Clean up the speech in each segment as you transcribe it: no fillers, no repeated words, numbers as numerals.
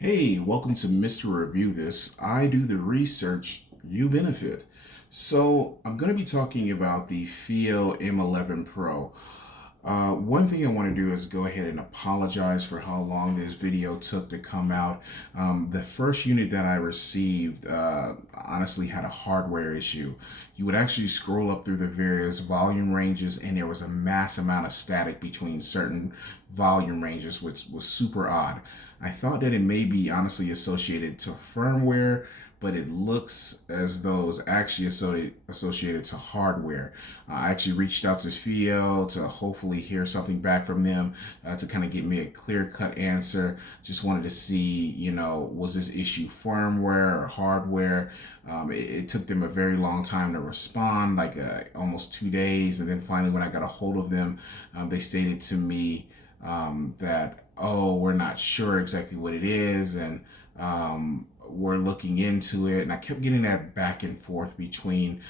Hey, welcome to Mr. Review This. I do the research, you benefit. So, I'm going to be talking about the Fiio M11 Pro. One thing I want to do is go ahead and apologize for how long this video took to come out. The first unit that I received honestly had a hardware issue. You would actually scroll up through the various volume ranges, and there was a mass amount of static between certain volume ranges, which was super odd. I thought that it may be honestly associated to firmware, but it looks as though it's actually associated to hardware. I actually reached out to Fiio to hopefully hear something back from them to kind of get me a clear-cut answer. Just wanted to see, was this issue firmware or hardware? It took them a very long time to respond, like almost 2 days. And then finally, when I got a hold of them, they stated to me that, oh, we're not sure exactly what it is, and we're looking into it. And I kept getting that back and forth between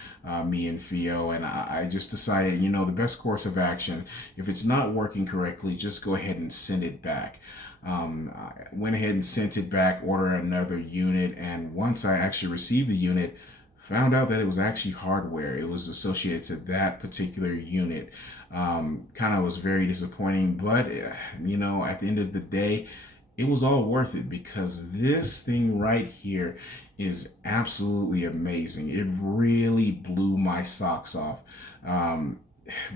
me and Fiio, and I just decided, the best course of action, if it's not working correctly, just go ahead and send it back. I went ahead and sent it back, ordered another unit, and once I actually received the unit, found out that it was actually hardware. It was associated to that particular unit. Kind of was very disappointing, but at the end of the day, it was all worth it because this thing right here is absolutely amazing. It really blew my socks off. Um,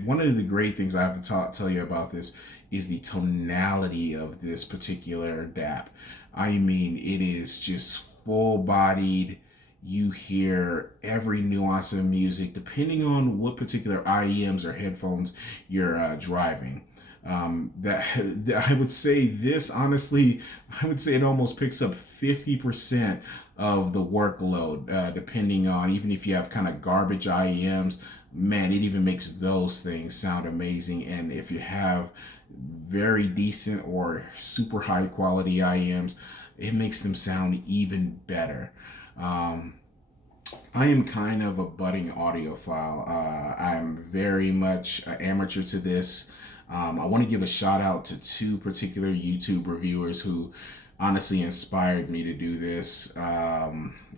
One of the great things I have to tell you about this is the tonality of this particular DAP. I mean, it is just full bodied. You hear every nuance of music depending on what particular IEMs or headphones you're driving. That I would say this honestly, I would say it almost picks up 50% of the workload, depending on, even if you have kind of garbage IEMs, man, it even makes those things sound amazing. And if you have very decent or super high quality IEMs, it makes them sound even better. Um, I am kind of a budding audiophile. I'm very much an amateur to this. I want to give a shout out to two particular YouTube reviewers who honestly inspired me to do this.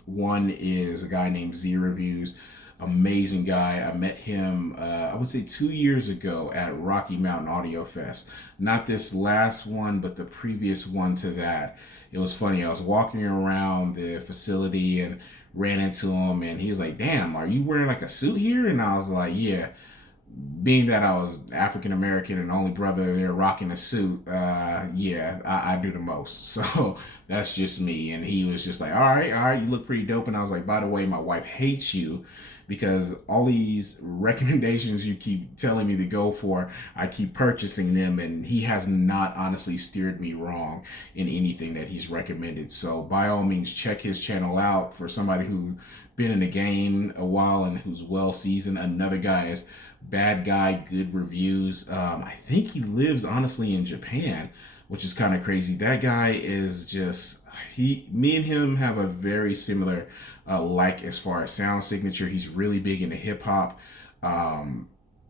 One is a guy named Z Reviews, amazing guy. I met him, I would say 2 years ago at Rocky Mountain Audio Fest. Not this last one, but the previous one to that. It was funny. I was walking around the facility and ran into him, and he was like, "Damn, are you wearing like a suit here?" And I was like, "Yeah." Being that I was African American and only brother there rocking a suit, yeah, I do the most. So that's just me. And he was just like, all right, you look pretty dope. And I was like, by the way, my wife hates you because all these recommendations you keep telling me to go for, I keep purchasing them, and he has not honestly steered me wrong in anything that he's recommended. So by all means, check his channel out for somebody who been in the game a while and who's well seasoned. Another guy is Bad Guy, Good Reviews. I think he lives honestly in Japan, which is kind of crazy. That guy is just me and him have a very similar like as far as sound signature. He's really big into hip hop,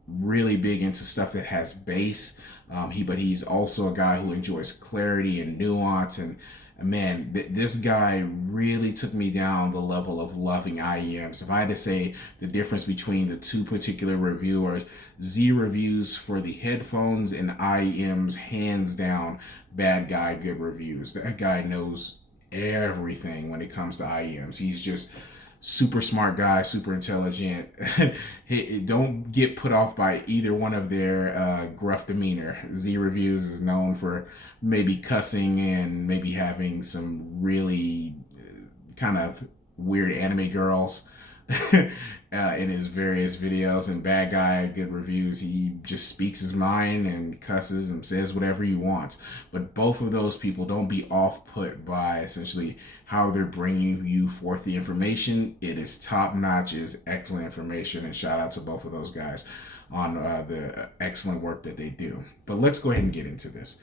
really big into stuff that has bass. But he's also a guy who enjoys clarity and nuance. And man, this guy really took me down the level of loving IEMs. If I had to say the difference between the two particular reviewers, Z Reviews for the headphones and IEMs, hands down, Bad Guy, Good Reviews. That guy knows everything when it comes to IEMs. He's just super smart guy, super intelligent. Don't get put off by either one of their gruff demeanor. Z Reviews is known for maybe cussing and maybe having some really kind of weird anime girls in his various videos. And Bad Guy, Good Reviews, he just speaks his mind and cusses and says whatever he wants. But both of those people, don't be off put by essentially how they're bringing you forth the information. It is top notch, is excellent information, and shout out to both of those guys on the excellent work that they do. But let's go ahead and get into this.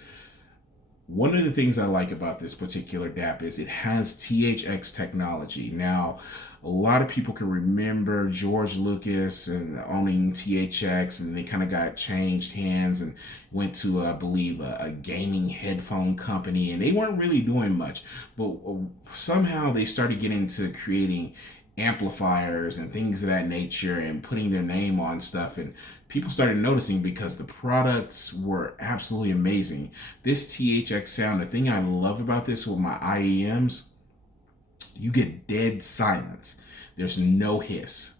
One of the things I like about this particular DAP is it has THX technology. Now, a lot of people can remember George Lucas and owning THX, and they kind of got changed hands and went to, I believe, a gaming headphone company, and they weren't really doing much. But somehow they started getting into creating amplifiers and things of that nature and putting their name on stuff, and people started noticing because the products were absolutely amazing. This THX sound, the thing I love about this with my IEMs, you get dead silence. There's no hiss.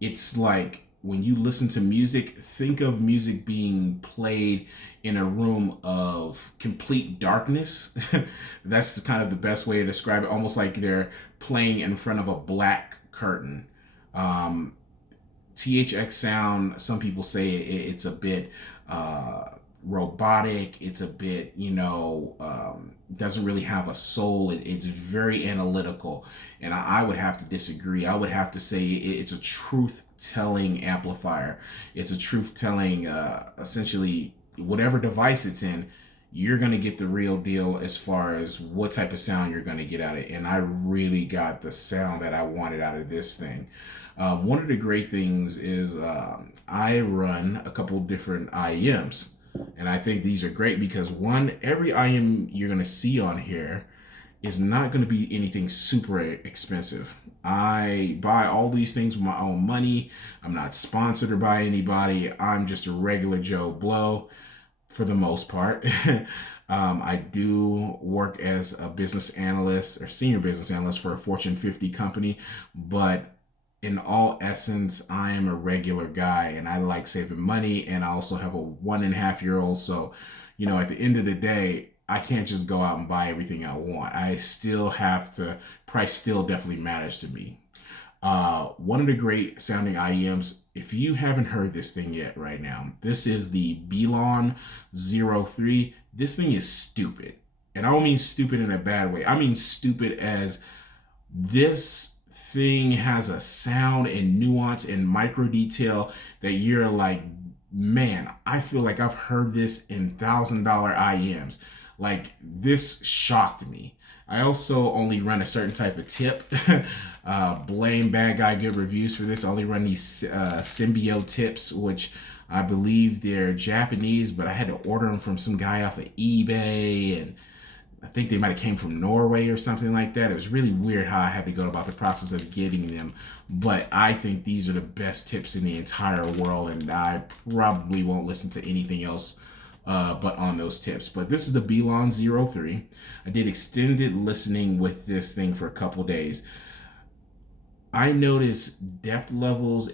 It's like when you listen to music, think of music being played in a room of complete darkness. That's kind of the best way to describe it. Almost like they're playing in front of a black curtain. Um, THX sound, some people say it's a bit robotic. It's a bit, doesn't really have a soul. It's very analytical. And I would have to disagree. I would have to say it's a truth telling amplifier. It's a truth telling, essentially, whatever device it's in, you're going to get the real deal as far as what type of sound you're going to get out of it. And I really got the sound that I wanted out of this thing. One of the great things is I run a couple different IEMs. And I think these are great because one, every IEM you're going to see on here is not going to be anything super expensive. I buy all these things with my own money. I'm not sponsored by anybody. I'm just a regular Joe Blow for the most part. I do work as a business analyst or senior business analyst for a Fortune 50 company, but in all essence, I am a regular guy and I like saving money. And I also have a 1.5 year old. So, at the end of the day, I can't just go out and buy everything I want. I still have to, price still definitely matters to me. One of the great sounding IEMs, if you haven't heard this thing yet right now, this is the B11 03. This thing is stupid. And I don't mean stupid in a bad way. I mean stupid as this thing has a sound and nuance and micro detail that you're like, man, I feel like I've heard this in $1,000 IEMs. Like, this shocked me. I also only run a certain type of tip. Blame bad guy, good reviews for this. I only run these Symbio tips, which I believe they're Japanese, but I had to order them from some guy off of eBay, and I think they might have came from Norway or something like that. It was really weird how I had to go about the process of getting them. But I think these are the best tips in the entire world, and I probably won't listen to anything else but on those tips. But this is the B11 03. I did extended listening with this thing for a couple days. I noticed depth levels